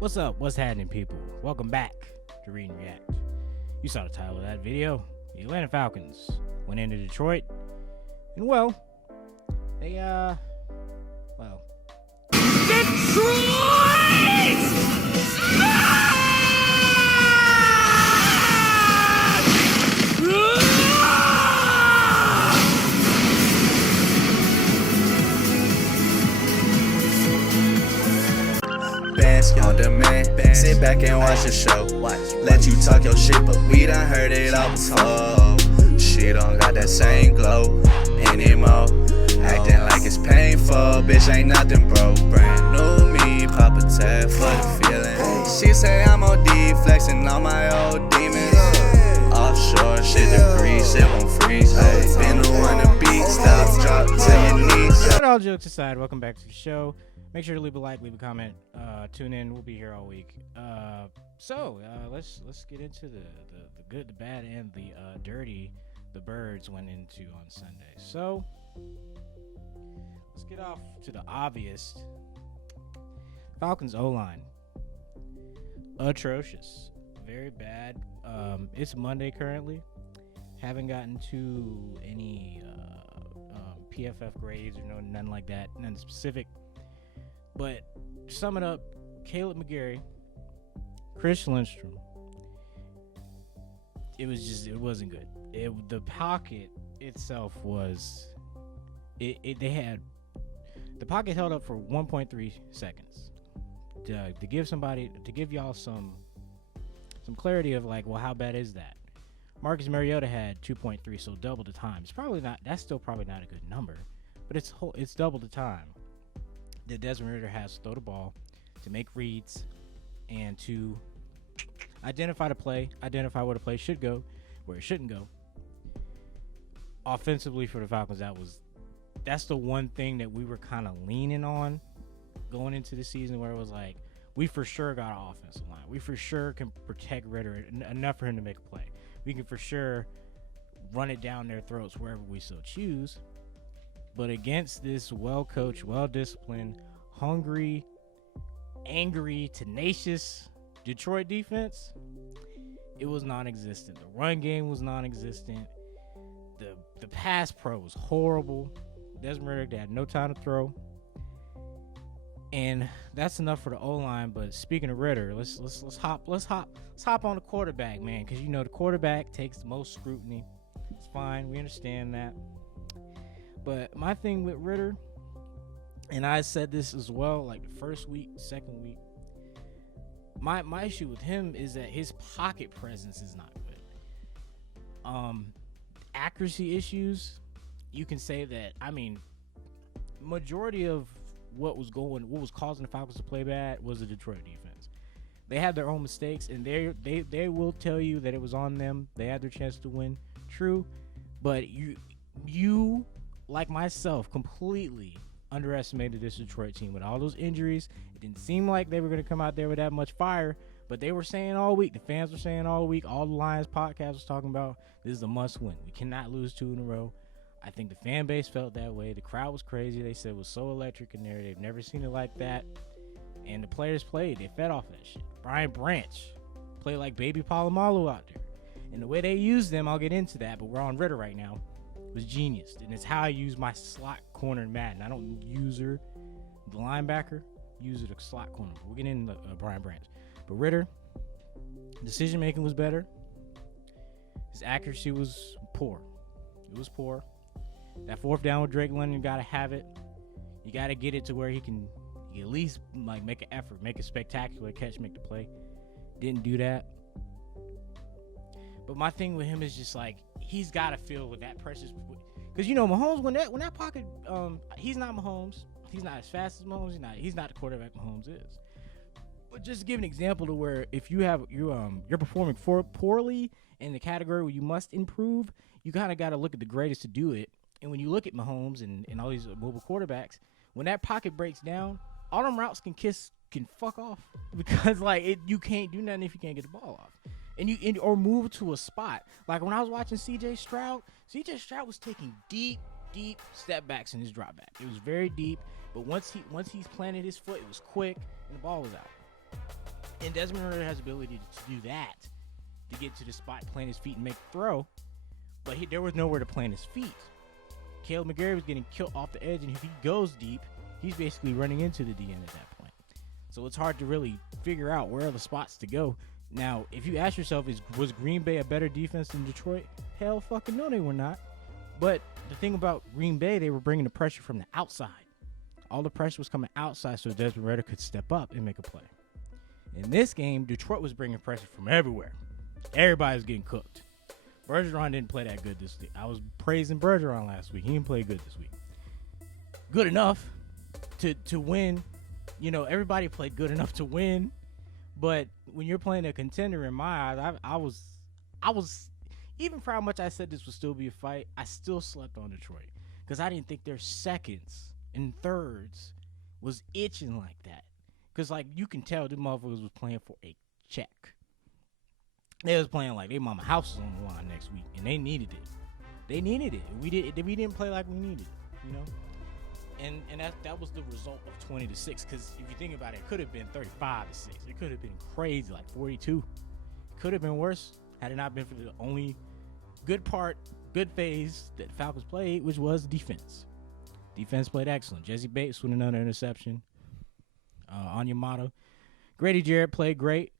What's up? What's happening, people? Welcome back to Reid&React. You saw the title of that video. The Atlanta Falcons went into Detroit, and they on demand, sit back and watch the show. Let you talk your shit, but we done heard it all before. She don't got that same glow anymore. Acting like it's painful, bitch ain't nothing, bro. Brand new me, pop a tab for the feeling. She say I'm OD, flexing on my old demons. Offshore, shit degrees, shit won't freeze. Been the one to beat, stop, drop to your knees. But all jokes aside, welcome back to the show. Make sure to leave a like, leave a comment, tune in. We'll be here all week. Let's get into the good, the bad, and the dirty the birds went into on Sunday. So let's get off to the obvious. Falcons O-line, atrocious, very bad. It's Monday currently. Haven't gotten to any PFF grades or nothing like that, nothing specific. But to sum it up, Caleb McGarry, Chris Lindstrom, it wasn't good. The pocket itself was, the pocket held up for 1.3 seconds. To give y'all some clarity of like, well, how bad is that? Marcus Mariota had 2.3, so double the time. That's still probably not a good number, but it's double the time that Desmond Ridder has to throw the ball, to make reads, and to identify where the play should go, where it shouldn't go. Offensively for the Falcons, that's the one thing that we were kind of leaning on going into the season, where it was like, we for sure got an offensive line. We for sure can protect Ridder enough for him to make a play. We can for sure run it down their throats wherever we so choose. But against this well-coached, well-disciplined, hungry, angry, tenacious Detroit defense, it was non-existent. The run game was non-existent. The pass pro was horrible. Desmond Ridder had no time to throw. And that's enough for the O-line. But speaking of Ridder, let's hop on the quarterback, man, because the quarterback takes the most scrutiny. It's fine. We understand that. But my thing with Ridder, and I said this as well, like the first week, second week, my issue with him is that his pocket presence is not good. Accuracy issues, you can say that. I mean, majority of what was causing the Falcons to play bad was the Detroit defense. They had their own mistakes, and they will tell you that it was on them. They had their chance to win, true, but you like myself, completely underestimated this Detroit team with all those injuries. It didn't seem like they were going to come out there with that much fire, but they were saying all week, the fans were saying all week, all the Lions podcast was talking about, this is a must win. We cannot lose 2 in a row. I think the fan base felt that way. The crowd was crazy. They said it was so electric in there. They've never seen it like that. And the players played. They fed off that shit. Brian Branch played like baby Palomalu out there. And the way they used them, I'll get into that, but we're on Ridder right now, was genius. And it's how I use my slot corner in Madden. I don't use her, the linebacker, use her the slot corner. We'll get into Brian Branch. But Ridder, decision making was better. His accuracy was poor. It was poor. That fourth down with Drake London, you got to have it. You got to get it to where he can at least like make an effort, make a spectacular catch, make the play. Didn't do that. But my thing with him is just like, he's got to feel with that precious, because Mahomes, when that pocket, he's not Mahomes. He's not as fast as Mahomes. He's not the quarterback Mahomes is. But just to give an example to where if you're performing poorly in the category where you must improve, you kind of got to look at the greatest to do it. And when you look at Mahomes and all these mobile quarterbacks, when that pocket breaks down, all them routes can fuck off, because you can't do nothing if you can't get the ball off. Or move to a spot. Like when I was watching CJ Stroud was taking deep step backs in his drop back. It was very deep, but once he's planted his foot, it was quick and the ball was out. And Desmond Ritter has the ability to do that, to get to the spot, plant his feet, and make a throw. But there was nowhere to plant his feet. Caleb McGarry was getting killed off the edge, and if he goes deep, he's basically running into the DN at that point. So it's hard to really figure out where are the spots to go. Now, if you ask yourself, was Green Bay a better defense than Detroit? Hell fucking no, they were not. But the thing about Green Bay, they were bringing the pressure from the outside. All the pressure was coming outside so Desmond Ritter could step up and make a play. In this game, Detroit was bringing pressure from everywhere. Everybody was getting cooked. Bergeron didn't play that good this week. I was praising Bergeron last week. He didn't play good this week. Good enough to win. You know, everybody played good enough to win. But when you're playing a contender, in my eyes, I was even for how much I said this would still be a fight, I still slept on Detroit because I didn't think their seconds and thirds was itching like that. Because, like, you can tell the motherfuckers was playing for a check. They was playing like their mama house is on the line next week, and they needed it. They needed it. We didn't play like we needed it, you know. And that was the result of 20-6. Because if you think about it, it could have been 35-6. It could have been crazy, like 42. It could have been worse had it not been for the only good phase that Falcons played, which was defense. Defense played excellent. Jesse Bates with another interception. Onyemata. Grady Jarrett played great.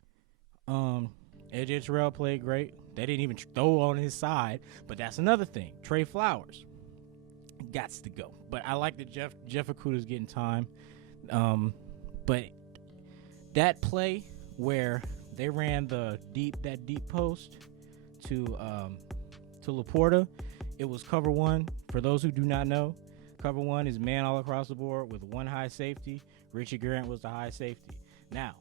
AJ Terrell played great. They didn't even throw on his side, but that's another thing. Trey Flowers gots to go. But I like that Jeff Okudah's getting time. But that play where they ran that deep post to Laporta, it was cover one. For those who do not know, cover one is man all across the board with one high safety. Richie Grant was the high safety. Now,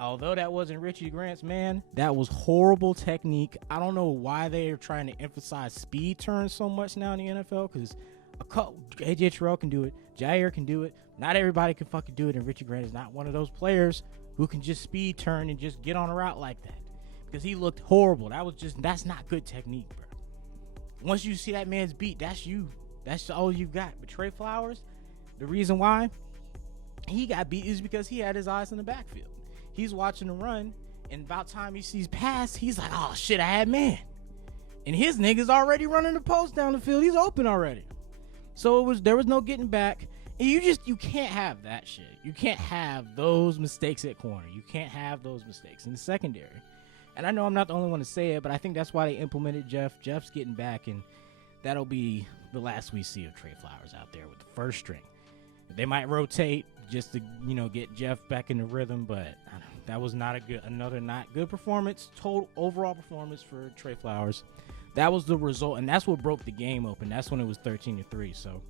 although that wasn't Richie Grant's man, that was horrible technique. I don't know why they are trying to emphasize speed turns so much now in the NFL, because AJ Terrell can do it, Jair can do it. Not everybody can fucking do it, and Richie Grant is not one of those players who can just speed turn and just get on a route like that, because he looked horrible. That's not good technique, bro. Once you see that man's beat, that's you. That's all you've got. But Trey Flowers, the reason why he got beat is because he had his eyes in the backfield. He's watching the run, and about time he sees pass, he's like, oh shit, I had man. And his nigga's already running the post down the field. He's open already. So there was no getting back. And you can't have that shit. You can't have those mistakes at corner. You can't have those mistakes in the secondary. And I know I'm not the only one to say it, but I think that's why they implemented Jeff. Jeff's getting back, and that'll be the last we see of Trey Flowers out there with the first string. They might rotate just to, get Jeff back in the rhythm, but I don't know, that was another not good performance, total overall performance for Trey Flowers. That was the result, and that's what broke the game open. That's when it was 13-3. So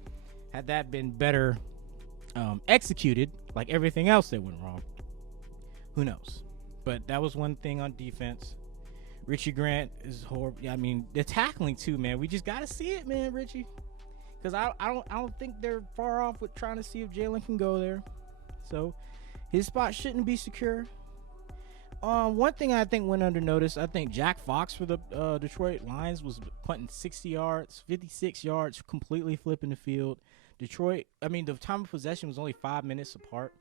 had that been better executed, like everything else that went wrong, who knows? But that was one thing on defense. Richie Grant is horrible. I mean, the tackling too, man. We just got to see it, man, Richie. Because I don't think they're far off with trying to see if Jalen can go there. So his spot shouldn't be secure. One thing I think went under notice, I think Jack Fox for the Detroit Lions was punting 60 yards, 56 yards, completely flipping the field. The time of possession was only 5 minutes apart.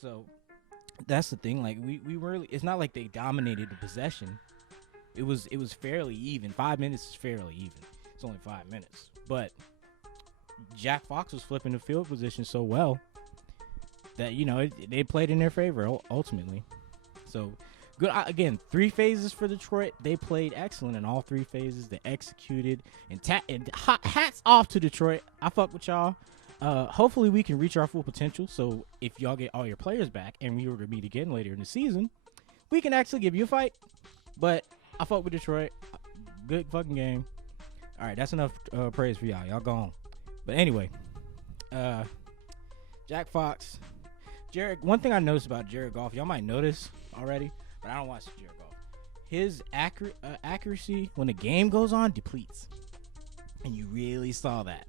So that's the thing. Like we really, it's not like they dominated the possession. It was fairly even. 5 minutes is fairly even. It's only 5 minutes. But Jack Fox was flipping the field position so well that, they played in their favor ultimately. So, good. Again, 3 phases for Detroit. They played excellent in all 3 phases. They executed. And hats off to Detroit. I fuck with y'all. Hopefully, we can reach our full potential. So, if y'all get all your players back and we were to meet again later in the season, we can actually give you a fight. But I fuck with Detroit. Good fucking game. All right, that's enough praise for y'all. Y'all gone. But anyway, Jack Fox. One thing I noticed about Jared Goff, y'all might notice already, but I don't watch Jared Goff. His accuracy when the game goes on depletes, and you really saw that.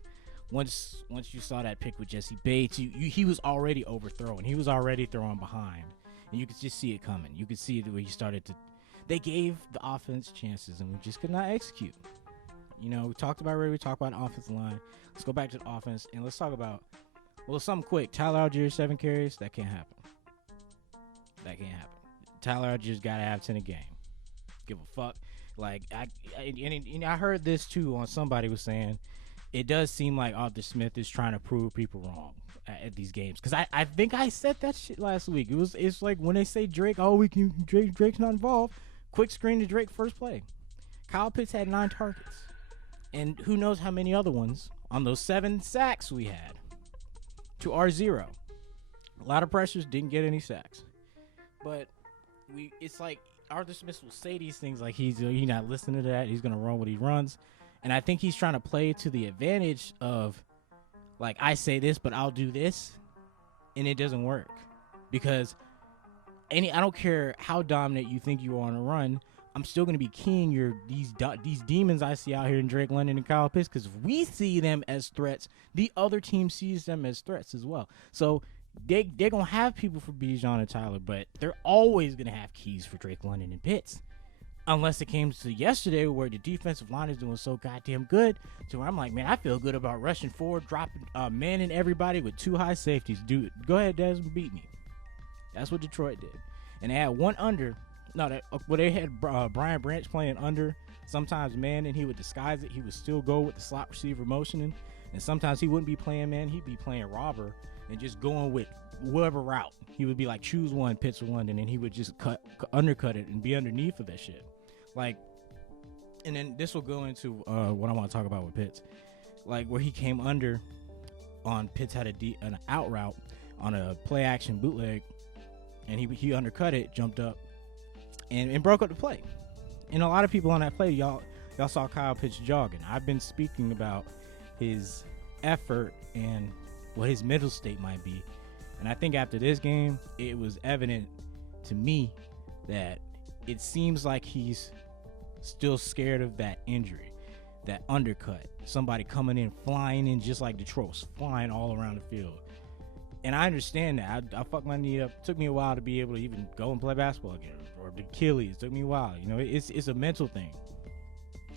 Once you saw that pick with Jesse Bates, he was already overthrowing. He was already throwing behind, and you could just see it coming. You could see the way he started to. They gave the offense chances, and we just could not execute. We talked about Ray. We talked about the offensive line. Let's go back to the offense, and let's talk about. Well, something quick. Tyler Algier, 7 carries. That can't happen. Tyler just gotta have 10 a game. Give a fuck. Like I heard this too on somebody was saying it does seem like Arthur Smith is trying to prove people wrong at these games. Because I think I said that shit last week. It's like when they say Drake, Drake's not involved. Quick screen to Drake first play. Kyle Pitts had 9 targets. And who knows how many other ones on those 7 sacks we had to our 0. A lot of pressures, didn't get any sacks. But it's like Arthur Smith will say these things like he's not listening to that. He's going to run what he runs. And I think he's trying to play to the advantage of, like, I say this, but I'll do this. And it doesn't work. Because I don't care how dominant you think you are on a run, I'm still going to be keying these demons I see out here in Drake London and Kyle Pitts, because if we see them as threats, the other team sees them as threats as well. So they're going to have people for Bijan and Tyler, but they're always going to have keys for Drake London and Pitts. Unless it came to yesterday where the defensive line is doing so goddamn good to where I'm like, man, I feel good about rushing forward, dropping manning everybody with 2 high safeties. Dude, go ahead, Desmond, beat me. That's what Detroit did. And they had one under. No, they had Brian Branch playing under. Sometimes man, and he would disguise it. He would still go with the slot receiver motioning. And sometimes he wouldn't be playing man. He'd be playing robber and just going with whatever route. He would be like, choose one, Pitts or London, and he would just undercut it and be underneath of that shit. Like, and then this will go into what I want to talk about with Pitts. Like, where he came under on Pitts had an out route on a play action bootleg, and he undercut it, jumped up, and broke up the play. And a lot of people on that play, y'all saw Kyle Pitts jogging. I've been speaking about his effort and what his mental state might be. And I think after this game, it was evident to me that it seems like he's still scared of that injury, that undercut, somebody coming in, flying in just like Detroit was flying all around the field. And I understand that. I fucked my knee up. It took me a while to be able to even go and play basketball again. Or the Achilles. It took me a while. You know, it's a mental thing.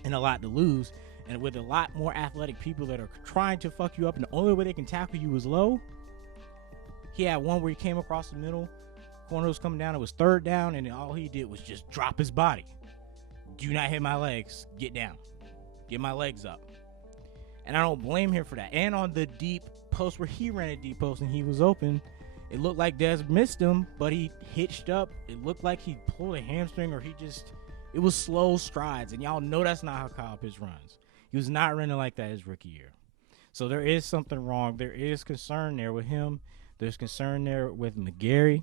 And a lot to lose. And with a lot more athletic people that are trying to fuck you up, and the only way they can tackle you is low. He had one where he came across the middle. Corner was coming down. It was 3rd down. And all he did was just drop his body. Do not hit my legs. Get down. Get my legs up. And I don't blame him for that. And on the deep post where he ran a deep post and he was open, it looked like Des missed him, but he hitched up. It looked like he pulled a hamstring, or it was slow strides. And y'all know that's not how Kyle Pitts runs. He was not running like that his rookie year. So there is something wrong. There is concern there with him. There's concern there with McGarry.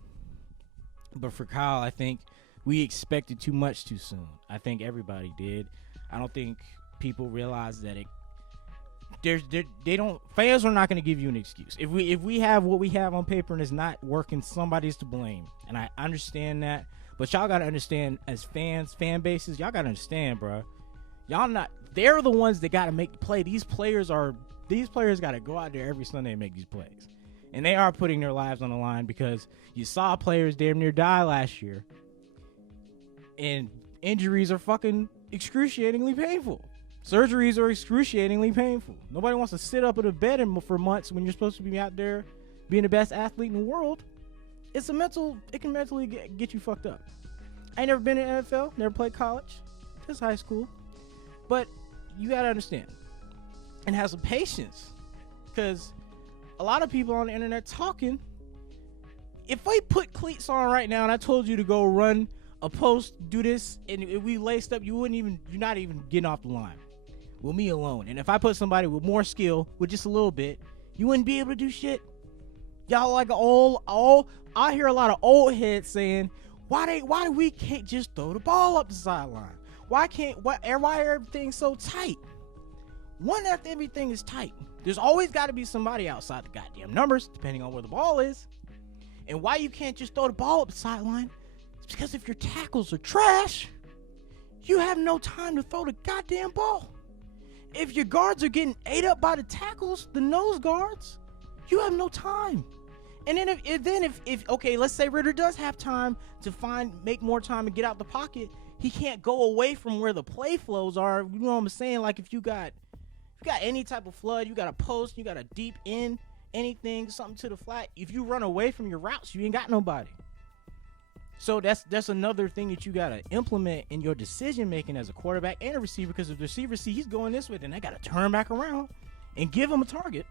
But for Kyle, I think we expected too much too soon. I think everybody did. I don't think people realize that fans are not going to give you an excuse. If we have what we have on paper and it's not working, somebody's to blame. And I understand that. But y'all got to understand, as fans, fan bases, y'all got to understand, bro. They're the ones that got to make the play. These players got to go out there every Sunday and make these plays. And they are putting their lives on the line, because you saw players damn near die last year. And injuries are fucking excruciatingly painful. Surgeries are excruciatingly painful. Nobody wants to sit up in a bed for months when you're supposed to be out there being the best athlete in the world. It can mentally get you fucked up. I ain't never been in the NFL, never played college, just high school. But you gotta understand and have some patience, because a lot of people on the internet talking. If we put cleats on right now and I told you to go run a post, do this, and if we laced up, you're not even getting off the line with me alone. And if I put somebody with more skill, with just a little bit, you wouldn't be able to do shit. Y'all like I hear a lot of old heads saying, why we can't just throw the ball up the sideline? Why everything's so tight? One, after everything is tight. There's always got to be somebody outside the goddamn numbers, depending on where the ball is. And why you can't just throw the ball up the sideline? It's because if your tackles are trash, you have no time to throw the goddamn ball. If your guards are getting ate up by the tackles, the nose guards, you have no time. And then if okay, let's say Ritter does have time to make more time and get out the pocket, he can't go away from where the play flows are. You know what I'm saying? Like if you got any type of flood, you got a post, you got a deep end, anything, something to the flat. If you run away from your routes, you ain't got nobody. So that's another thing that you gotta implement in your decision making as a quarterback and a receiver, because if the receiver see he's going this way, then they gotta turn back around and give him a target.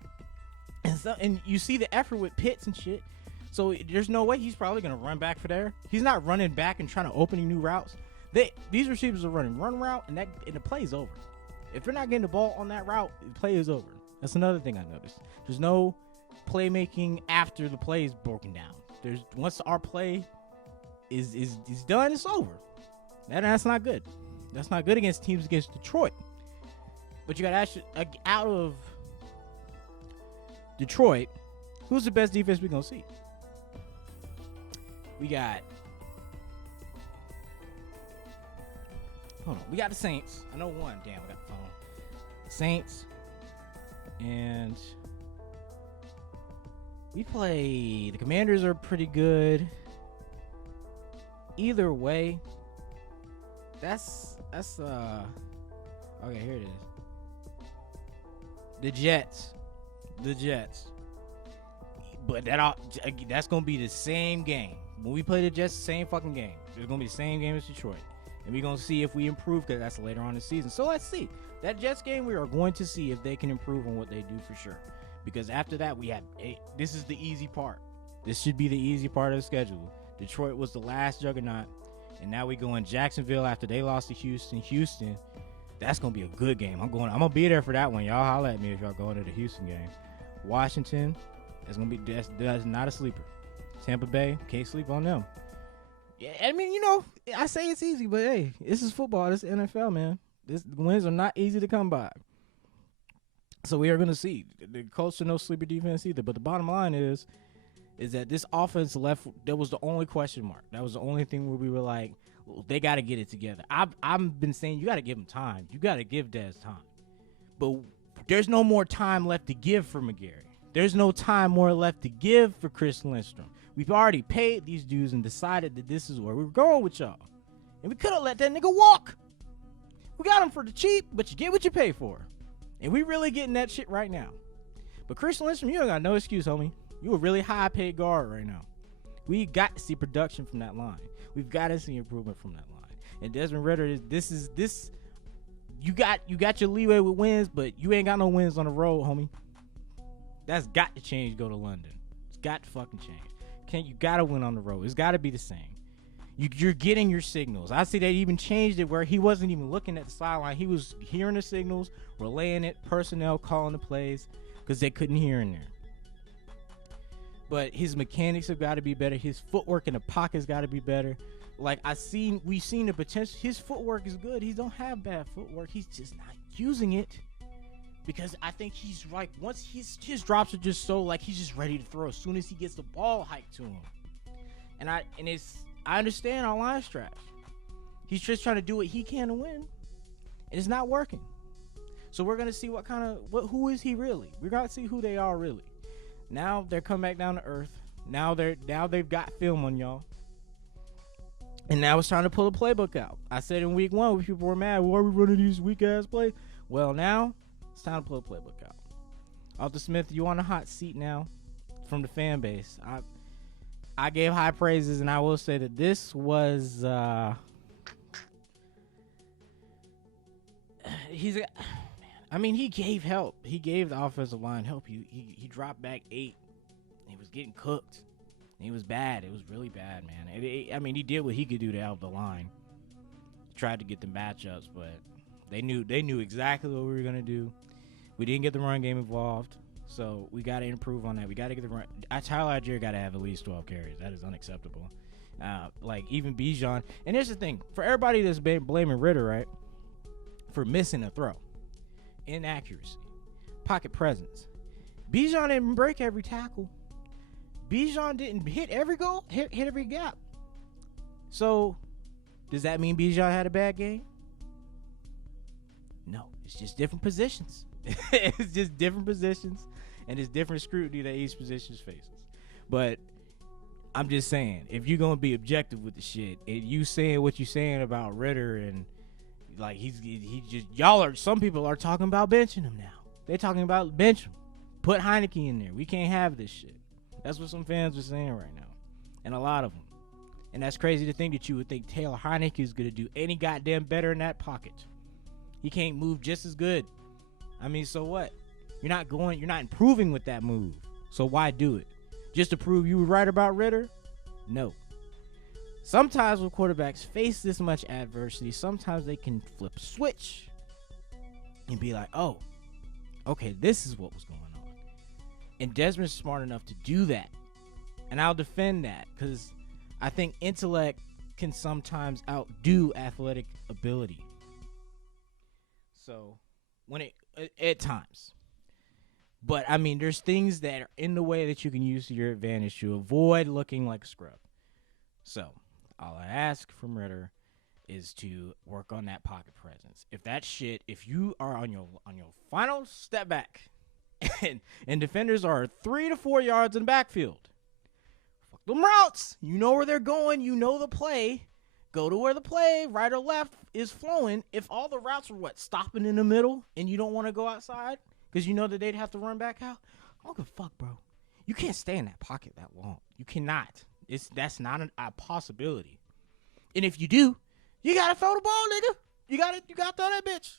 And you see the effort with Pitts and shit. So there's no way he's probably gonna run back for there. He's not running back and trying to open new routes. These receivers are running run route, and the play is over. If they're not getting the ball on that route, the play is over. That's another thing I noticed. There's no playmaking after the play is broken down. Once our play is done, it's over. That's not good. That's not good against teams against Detroit. But you got to ask, out of Detroit, who's the best defense we're gonna see? We got. Hold on. We got the Saints. I know one. Damn, I got the phone. Saints. And we play. The Commanders are pretty good. Either way, that's okay, here it is. The Jets. But that's gonna be the same game. When we play the Jets, same fucking game. It's gonna be the same game as Detroit. And we're going to see if we improve, because that's later on in the season. So let's see. That Jets game, we are going to see if they can improve on what they do for sure. Because after that, this is the easy part. This should be the easy part of the schedule. Detroit was the last juggernaut. And now we go in Jacksonville after they lost to Houston. Houston, that's going to be a good game. I'm going to be there for that one. Y'all holler at me if y'all going to the Houston game. Washington, that's not a sleeper. Tampa Bay, can't sleep on them. Yeah, I mean, I say it's easy, but hey, this is football. This is NFL, man. The wins are not easy to come by. So we are going to see. The Colts are no sleeper defense either. But the bottom line is that this offense left, that was the only question mark. That was the only thing where we were like, well, they got to get it together. I've been saying you got to give them time. You got to give Dez time. But there's no more time left to give for McGarry. There's no time more left to give for Chris Lindstrom. We've already paid these dudes and decided that this is where we're going with y'all. And we could have let that nigga walk. We got him for the cheap, but you get what you pay for. And we really getting that shit right now. But Chris Lindstrom, you don't got no excuse, homie. You a really high paid guard right now. We got to see production from that line. We've got to see improvement from that line. And Desmond Ridder, you got your leeway with wins, but you ain't got no wins on the road, homie. That's got to change. Go to London. It's got to fucking change. You got to win on the road. It's got to be the same. You're getting your signals. I see they even changed it where he wasn't even looking at the sideline. He was hearing the signals, relaying it, personnel calling the plays because they couldn't hear in there. But his mechanics have got to be better. His footwork in the pocket's got to be better. Like we've seen the potential. His footwork is good. He don't have bad footwork. He's just not using it. Because I think he's like, once his drops are just so like he's just ready to throw as soon as he gets the ball hiked to him. And I understand our line straps. He's just trying to do what he can to win, and it's not working. So we're gonna see who is he really? We're gonna see who they are really. Now they're coming back down to earth. Now they've got film on y'all, and now it's time to pull the playbook out. I said in week 1 when people were mad, why are we running these weak ass plays? Well, now it's time to pull the playbook out. Arthur Smith, you on the hot seat now from the fan base. I gave high praises, and I will say that this was he gave help. He gave the offensive line help. He dropped back 8. He was getting cooked. He was bad. It was really bad, man. He did what he could do to help the line. Tried to get the matchups, but they knew exactly what we were gonna do. We didn't get the run game involved, so we got to improve on that. We got to get the run. Tyler Algier got to have at least 12 carries. That is unacceptable. Even Bijan. And here's the thing: for everybody that's been blaming Ridder, right, for missing a throw, inaccuracy, pocket presence, Bijan didn't break every tackle. Bijan didn't hit every goal, hit every gap. So, does that mean Bijan had a bad game? No, it's just different positions. It's just different positions, and it's different scrutiny that each position faces. But I'm just saying, if you're gonna be objective with the shit, and you saying what you're saying about Ridder, and like some people are talking about benching him now. They're talking about bench him, put Heineke in there. We can't have this shit. That's what some fans are saying right now, and a lot of them. And that's crazy to think that you would think Taylor Heineke is going to do any goddamn better in that pocket. He can't move just as good. I mean, so what? You're not improving with that move. So why do it? Just to prove you were right about Ridder? No. Sometimes when quarterbacks face this much adversity, sometimes they can flip a switch and be like, oh, okay, this is what was going on. And Desmond's smart enough to do that. And I'll defend that because I think intellect can sometimes outdo athletic ability. So, at times. But, I mean, there's things that are in the way that you can use to your advantage to avoid looking like a scrub. So, all I ask from Ridder is to work on that pocket presence. If you are on your final step back and defenders are 3 to 4 yards in the backfield, fuck them routes. You know where they're going. You know the play. Go to where the play, right or left, is flowing. If all the routes are stopping in the middle and you don't want to go outside because you know that they'd have to run back out, I don't give a fuck, bro. You can't stay in that pocket that long. You cannot. That's not a possibility. And if you do, you gotta throw the ball, nigga. You gotta throw that bitch.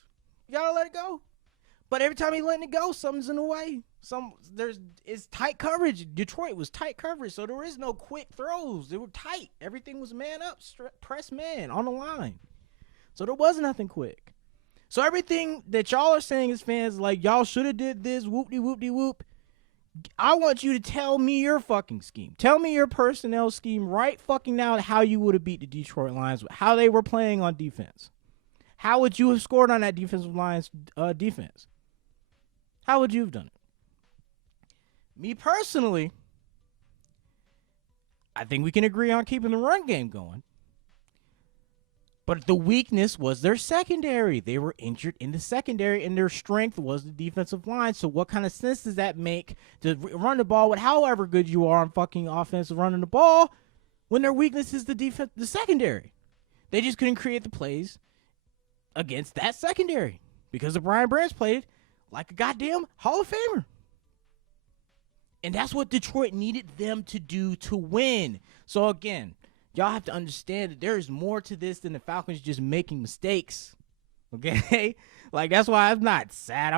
You gotta let it go. But every time he letting it go, something's in the way. It's tight coverage. Detroit was tight coverage, so there is no quick throws. They were tight. Everything was man up, press man on the line. So there was nothing quick. So everything that y'all are saying as fans, like y'all should have did this, whoop-de-whoop-de-whoop. I want you to tell me your fucking scheme. Tell me your personnel scheme right fucking now how you would have beat the Detroit Lions, how they were playing on defense. How would you have scored on that defensive Lions defense? How would you have done it? Me personally, I think we can agree on keeping the run game going. But the weakness was their secondary. They were injured in the secondary, and their strength was the defensive line. So what kind of sense does that make to run the ball with however good you are on fucking offense running the ball when their weakness is the secondary? They just couldn't create the plays against that secondary because the Brian Branch played like a goddamn Hall of Famer. And that's what Detroit needed them to do to win. So again, y'all have to understand that there is more to this than the Falcons just making mistakes. Okay? Like, that's why I'm not sad.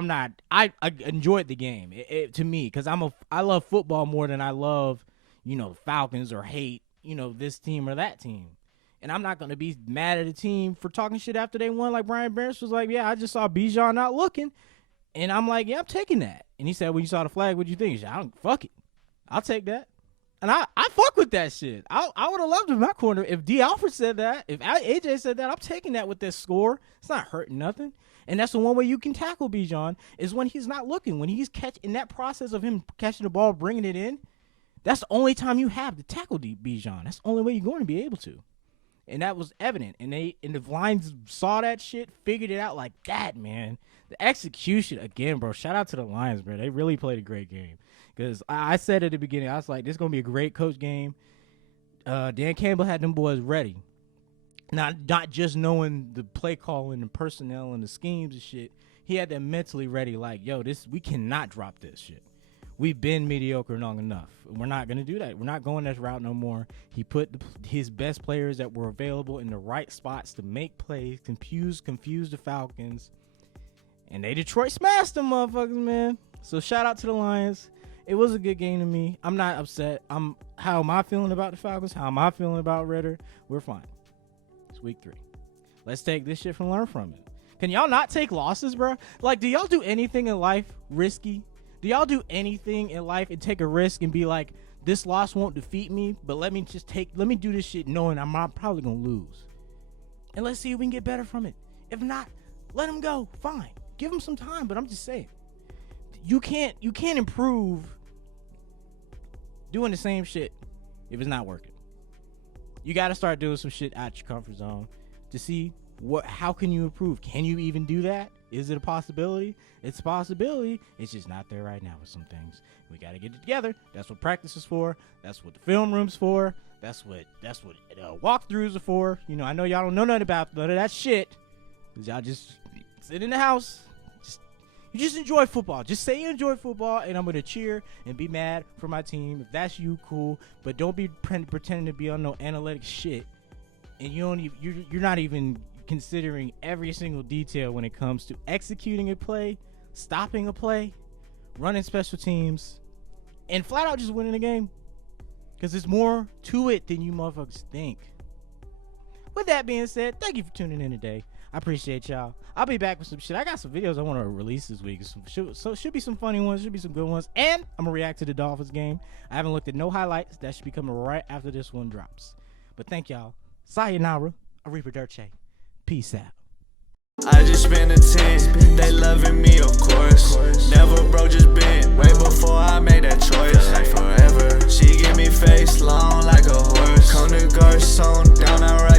I enjoyed the game to me because I love football more than I love, the Falcons or hate, this team or that team. And I'm not going to be mad at a team for talking shit after they won. Like Brian Branch was like, yeah, I just saw Bijan not looking. And I'm like, yeah, I'm taking that. And he said, when you saw the flag, what'd you think? He said, fuck it. I'll take that. And I fuck with that shit. I would have loved in my corner if D. Alfred said that. If AJ said that, I'm taking that with this score. It's not hurting nothing. And that's the one way you can tackle Bijan is when he's not looking. When he's in that process of him catching the ball, bringing it in, that's the only time you have to tackle Bijan. That's the only way you're going to be able to. And that was evident. And the Lions saw that shit, figured it out like that, man. The execution, again, bro, shout out to the Lions, bro. They really played a great game. Because I said at the beginning, I was like, this is going to be a great coach game. Dan Campbell had them boys ready. Not just knowing the play calling and personnel and the schemes and shit. He had them mentally ready like, yo, we cannot drop this shit. We've been mediocre long enough. We're not going to do that. We're not going that route no more. He put his best players that were available in the right spots to make plays, confuse the Falcons. And Detroit smashed them motherfuckers, man. So shout out to the Lions. It was a good game to me. I'm not upset. How am I feeling about the Falcons? How am I feeling about Ridder? We're fine. It's week 3. Let's take this shit and learn from it. Can y'all not take losses, bro? Like, do y'all do anything in life risky? Do y'all do anything in life and take a risk and be like, this loss won't defeat me, but let me do this shit knowing I'm probably going to lose. And let's see if we can get better from it. If not, let him go. Fine. Give him some time, but I'm just saying. You can't improve doing the same shit if it's not working. You got to start doing some shit out your comfort zone to see how can you improve. Can you even do that? Is it a possibility? It's a possibility. It's just not there right now with some things. We got to get it together. That's what practice is for. That's what the film room's for. That's what walkthroughs are for. I know y'all don't know nothing about none of that shit because y'all just sit in the house. You just enjoy football. Just say you enjoy football, and I'm gonna cheer and be mad for my team. If that's you, cool. But don't be pretending to be on no analytic shit, and you're not even considering every single detail when it comes to executing a play, stopping a play, running special teams, and flat out just winning a game. Because there's more to it than you motherfuckers think. With that being said, thank you for tuning in today. I appreciate y'all. I'll be back with some shit. I got some videos I want to release this week. Should be some funny ones. Should be some good ones. And I'm going to react to the Dolphins game. I haven't looked at no highlights. That should be coming right after this one drops. But thank y'all. Sayonara. Arrivederci. Peace out. I just spent a 10, they loving me of course. Never broke, just been way before I made that choice. Like forever, she give me face long like a horse. Come to Garcon, down I ride.